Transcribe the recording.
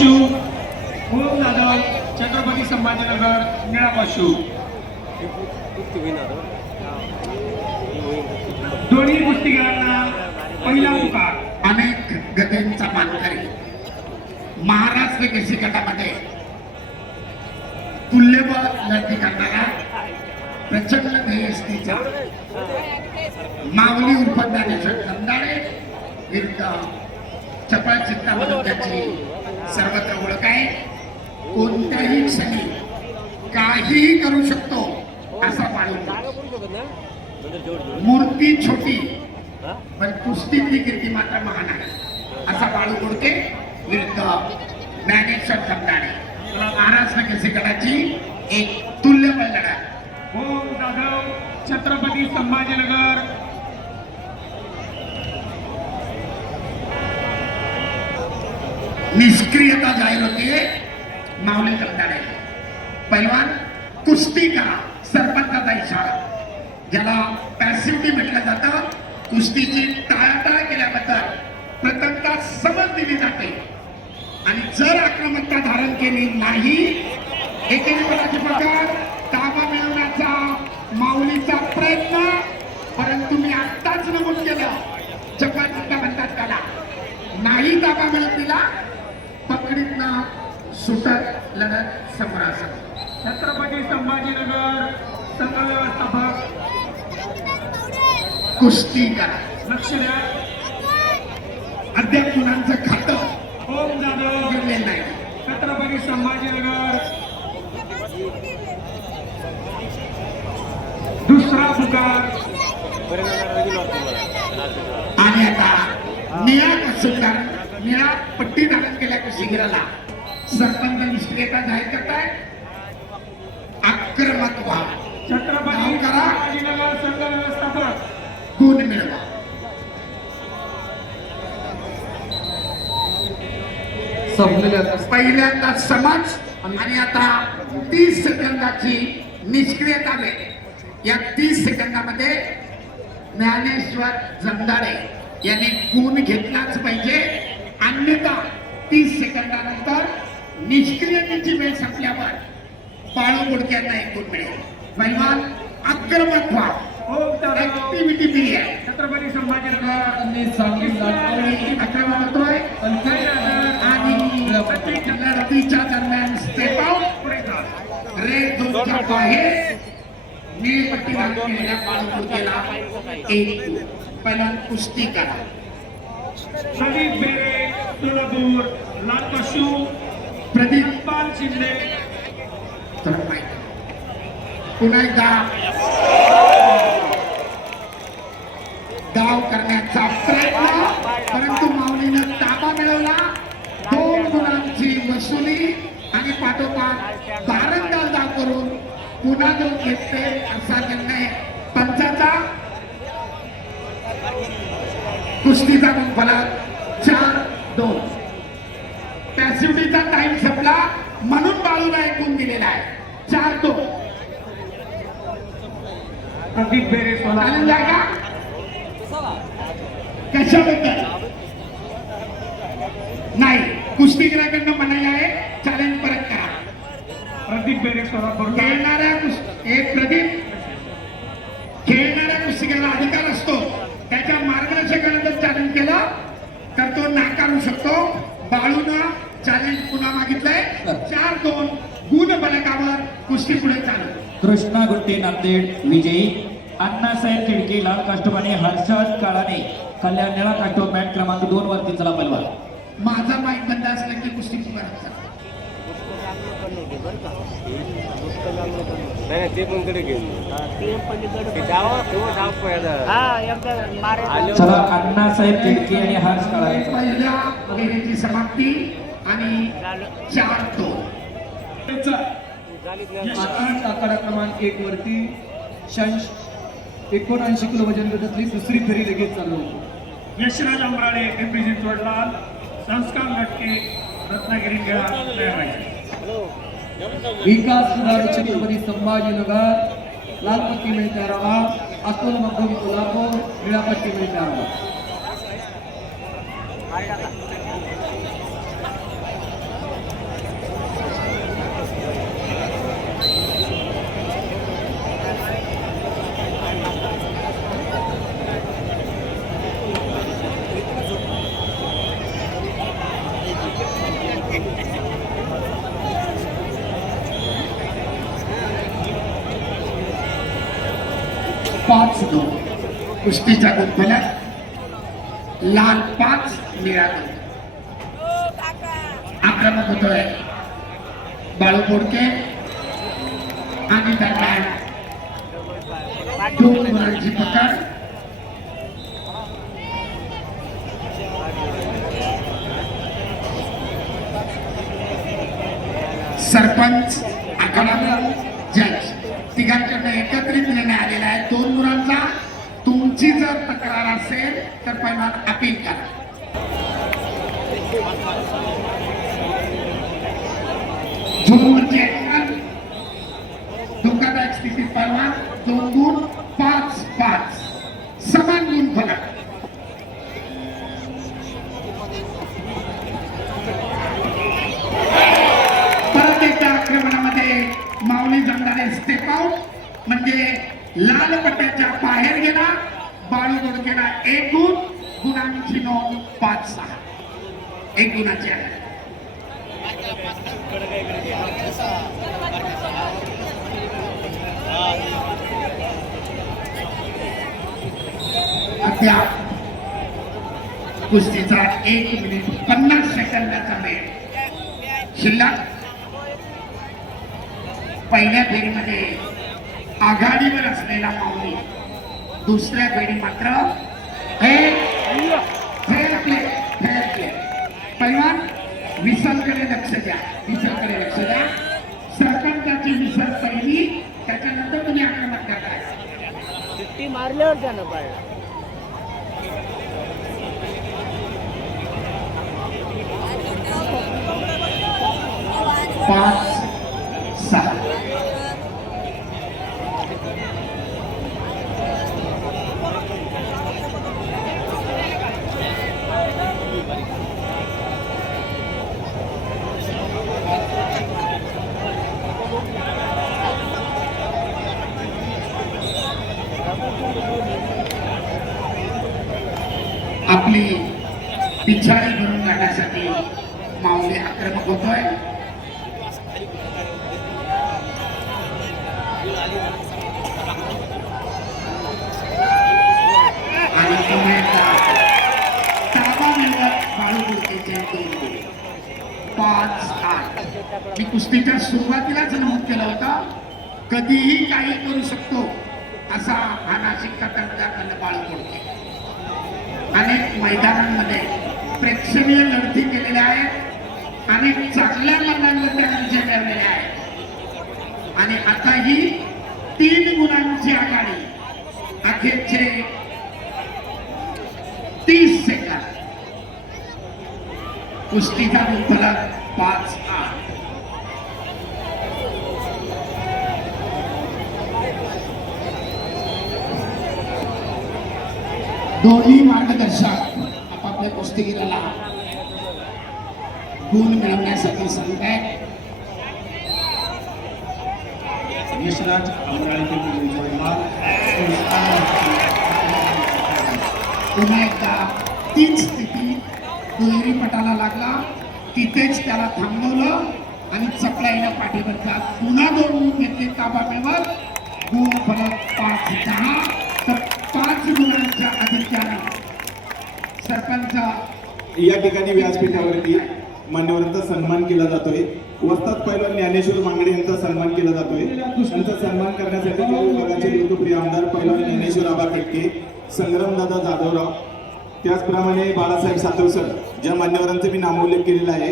पशु ओम जाधव छत्रपती संभाजीनगर निळा पशु दोन्ही कुस्तीगीरांना पहिला पुकार. अनेक गतींचा मानकरी महाराष्ट्र केसरी गटामध्ये तुल्यबळ लढती करणारा प्रचंड ध्येयस्तीचा माऊली उर्फ ज्ञानेश्वर खंदाडे विरुद्ध चपळ चित्तामधून त्याची सर्वत्र ओळख आहे. कोणत्याही क्षणी काहीही करू शकतो असा बाळू. मूर्ती छोटी पण कुस्तीतली कीर्ती मात्र महान आहे असा बाळू गोडके विरुद्ध ज्ञानेश्वर खंदाडे. महाराष्ट्र केसरी गटाची एक तुल्यबळ लढत. ओम जाधव छत्रपती संभाजीनगर निष्क्रियता जाहीर होते माऊली खंदाडे. पैलवान कुस्ती करा सरपंचाचा इशारा, ज्याला पॅसिव्हिटी म्हटलं जातं. कुस्तीची टाळाटाळ केल्याबद्दल प्रथमतः समज दिली जाते आणि जर आक्रमकता धारण केली नाही एकेरीपणाची पकड ताबा मिळवण्याचा माऊलीचा प्रयत्न. परंतु मी आत्ताच नमूद केलं चपातीचा म्हणतात त्याला नाही ताबा मिळत दिला पकडीतनं सुटत लढत समोरासमोर. छत्रपती संभाजीनगर संघ व्यवस्थापक कुस्ती करा. लक्ष द्या. अद्याप गुणांचं खातं ओम जाधव उघडलेलं नाही. छत्रपती संभाजीनगर दुसरा पुकार. आणि आता निळा कसोकार निळा पट्टी धारण केल्या कुस्तीगीराला सरपंच निष्क्रियता जाहीर करताय. आक्रमक व्हा, छत्रपती करा, संभाजीनगर संघ व्यवस्थापक गुण मिळवा. पहिल्यांदा समाज आणि आता 30 सेकंदाची निष्क्रियता वेळ. या 30 सेकंदामध्ये ज्ञानेश्वर जमदाडे यांनी गुण घेतलाच पाहिजे, अन्यथा 30 सेकंदानंतर निष्क्रियतेची वेळ संपल्यावर बाळू गोडक्यांना एक गुण मिळेल. पैलवान आक्रमक व्हा. ओम जाधव ऍक्टिव्हिटी बी आहे. छत्रपती संभाजीनगर आक्रमक होतोय आणि लढतीच्या दरम्यान स्टेप आउट पुढे जा. रेड झोनच्या बाहेर निळपट्टी घालून गेलेल्या बाळू गोडक्याला एक गुण. पैलवान कुस्ती करा. प्रदीप बेरे सोलापूर लाल पशु प्रदीप पाल शिंदे पुन्हा एकदा डाव करण्याचा प्रयत्न, परंतु माऊलीनं ताबा मिळवला. 2 गुणांची वसुली आणि पाठोपाठ बारंदार डाव करून पुन्हा जो घेतले असा निर्णय पंचाचा. कुस्तीचा फलक 4-2. पॅसिव्हिटीचा टाइम संपला म्हणून बाळूला एक गुण दिलेला आहे. 4-2. प्रदीप बेरे सोलापूर चालेल जागा कशाबद्दल नाही कुस्तीगीराकडनं मनाई आहे. चॅलेंज परत करा. प्रदीप बेरे सोलापूर खेळणाऱ्या एक प्रदीप खेळणाऱ्या कुस्तीगीराला अधिकार असतो त्याच्या मार्गदर्शकाने जर चॅलेंज केलं तर तो नाकारू शकतो. बाळूनं चॅलेंज पुन्हा मागितलंय. 4-2 गुण फलकावर कुस्ती पुढे चालू. कृष्णा गुट्टे नांदेड विजयी. अण्णासाहेब तिडके लाल कास्टूम आणि हर्षद काळाने कल्याण निळा कास्टूम मॅट क्रमांक 2 वरती चला पैलवान. माझा माईक बंद असला की कुस्ती पुकारत जा. ते पण कडे चला अण्णासाहेब तिडके आणि हर्ष काळाने पहिल्या फेरीची समाप्ती आणि 4-2. आकडा क्रमांक 1 वरती 79 किलो वजन गटातली दुसरी फेरी लगेच चालू होती. यशराज अंबराळे पिंपरी चिंचवड संस्कार लटके रत्नागिरी निळा तयार राहील. विकास सुधार छत्रपती संभाजीनगर लाल पट्टी में तैयार रहा. अतुल मध्यम कोल्हापूर निळा पट्टी में तैयार रहा. 5-2 कुस्तीचा गुणफलक लाल 5 निळा 2. आक्रमक होतोय बाळू बोडके आणि दरम्यान 2 गुणांची पकड. सरपंच आखाडा जज तिघांकडनं एकत्रित निर्णय आलेला आहे 2 गुणांचा. तुमची जर तक्रार असेल तर पहिला अपील करा. झोनवरची ऍक्शन धोकादायक स्थितीत पहिलवान 2 गुण 5-5 समान गुण फलक. परत एकदा आक्रमणामध्ये माऊली जमणारे स्टेप आउट म्हणजे लाल पट्ट्याच्या बाहेर गेला. बाळू बोडकेला 1 गुण. गुणांची नोंद 5-6 1 गुणाची आहे. अद्याप कुस्तीचा 1 मिनिट 50 सेकंदाचा वेळ शिल्लक. पहिल्या फेरीमध्ये आघाडीवर असलेला माऊली दुसऱ्या फेरी मात्र फेअर प्ले. पैलवान विसलकडे लक्ष द्या. सरपंचाची विसल पहिली त्याच्यानंतर तुम्ही आक्रमण करताय. सुट्टी मारल्यावर त्यानं पाहिजे. 5-6 आपली पिछाडी भरून काढण्यासाठी माऊली आक्रमक होतोय. आणि ताबा मिळवत बाळू बोडकेचे 5-8. मी कुस्तीच्या सुरुवातीलाच नमूद केलं होतं कधीही काही करू शकतो असा हा नाशिकचा कर्णधार बाळू बोडके. अनेक मैदानांमध्ये प्रेक्षणीय लढती केलेल्या आहेत. अनेक चांगल्या मैदानांवर त्यांनी विजय मिळवलेले आहेत. आणि आता ही 3 गुणांची आघाडी. अखेरचे 30 सेकंद. कुस्तीचा गुणफलक 5-8. दोन्ही मार्गदर्शक आपापल्या कुस्तीगीराला गुण मिळवण्यासाठी सांगतायत. यशराज अमरावती पुन्हा एकदा तीच स्थिती दुहेरी पटाला लागला. तिथेच त्याला थांबवलं आणि चपलाईनं पाठीवरचा पुन्हा 2 गुण घेतले. ताबा मिळवत गुण फलक 5-10. तर 5 गुणांच्या आधिक्यानं सरपंच या ठिकाणी व्यासपीठावरती मान्यवरांचा सन्मान केला जातोय. वस्ताद पैलवान ज्ञानेश्वर मांगडे यांचा सन्मान केला जातोय. त्यांचा सन्मान करण्यासाठी विभागाचे लोकप्रिय आमदार पैलवान ज्ञानेश्वर आबा खटके, संग्रामदादा जाधवराव, त्याचप्रमाणे बाळासाहेब सातवसर ज्या मान्यवरांचा मी नामोल्लेख केलेला आहे.